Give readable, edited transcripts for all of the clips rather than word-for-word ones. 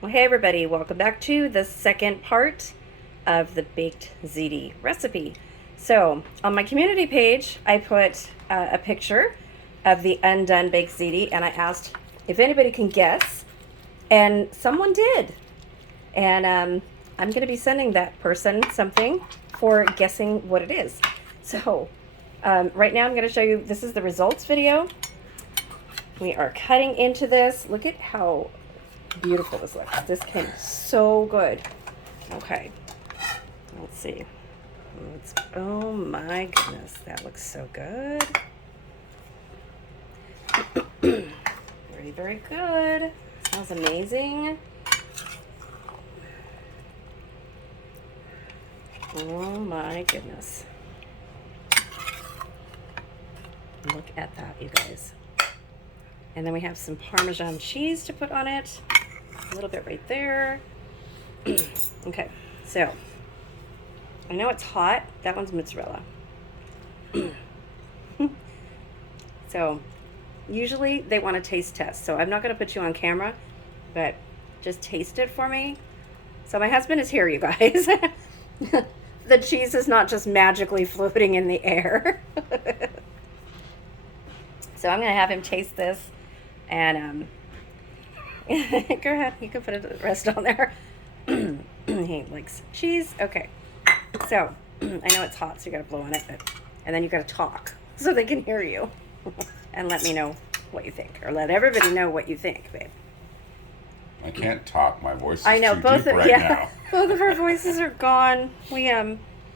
Well, hey everybody, welcome back to the second part of the baked ziti recipe. So on my community page, I put a picture of the undone baked ziti, and I asked if anybody can guess, and someone did. And I'm going to be sending that person something for guessing what it is. So right now I'm going to show you, this is the results video. We are cutting into this. Look at how beautiful this looks. This came so good. Okay, let's see. Oh my goodness, that looks so good. Very, very good. Smells amazing. Oh my goodness. Look at that, you guys. And then we have some Parmesan cheese to put on it. A little bit right there. Okay, so I know it's hot. That one's mozzarella. So usually they want a taste test, so I'm not going to put you on camera, but just taste it for me. So my husband is here, you guys. The cheese is not just magically floating in the air. So I'm going to have him taste this, and go ahead, you can put the rest on there. He likes cheese. Okay, so I know it's hot, so you gotta blow on it, and then you gotta talk so they can hear you and let me know what you think, or let everybody know what you think, babe. I can't talk. My voice is I know too both deep of right now. both of our voices are gone. We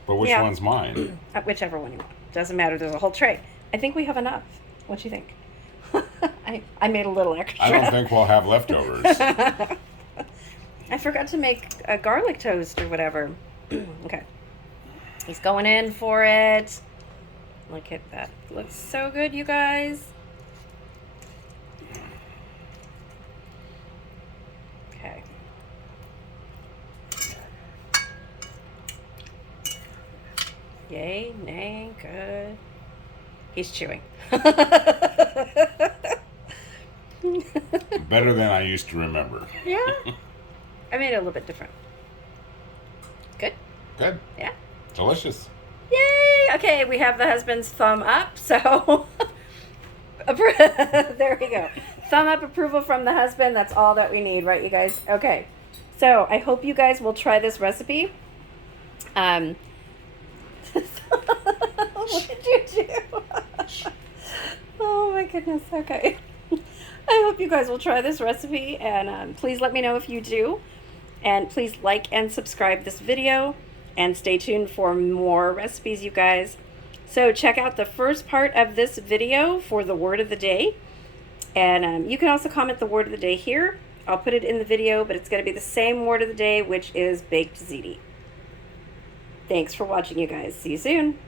But which one's mine? Whichever one you want. Doesn't matter. There's a whole tray. I think we have enough. What do you think? I made a little extra. I don't think we'll have leftovers. I forgot to make a garlic toast or whatever. Okay. He's going in for it. Look at that. Looks so good, you guys. Okay. Yay, nay, good. He's chewing. Better than I used to remember. Yeah. I made it a little bit different. Good? Good. Yeah. Delicious. Yay! Okay, we have the husband's thumb up, so there we go. Thumb up approval from the husband. That's all that we need, right, you guys? Okay. So I hope you guys will try this recipe. What did you do? Oh my goodness. Okay. I hope you guys will try this recipe, and please let me know if you do. And please like and subscribe this video, and stay tuned for more recipes, you guys. So check out the first part of this video for the word of the day. And you can also comment the word of the day here. I'll put it in the video, but it's going to be the same word of the day, which is baked ziti. Thanks for watching, you guys. See you soon.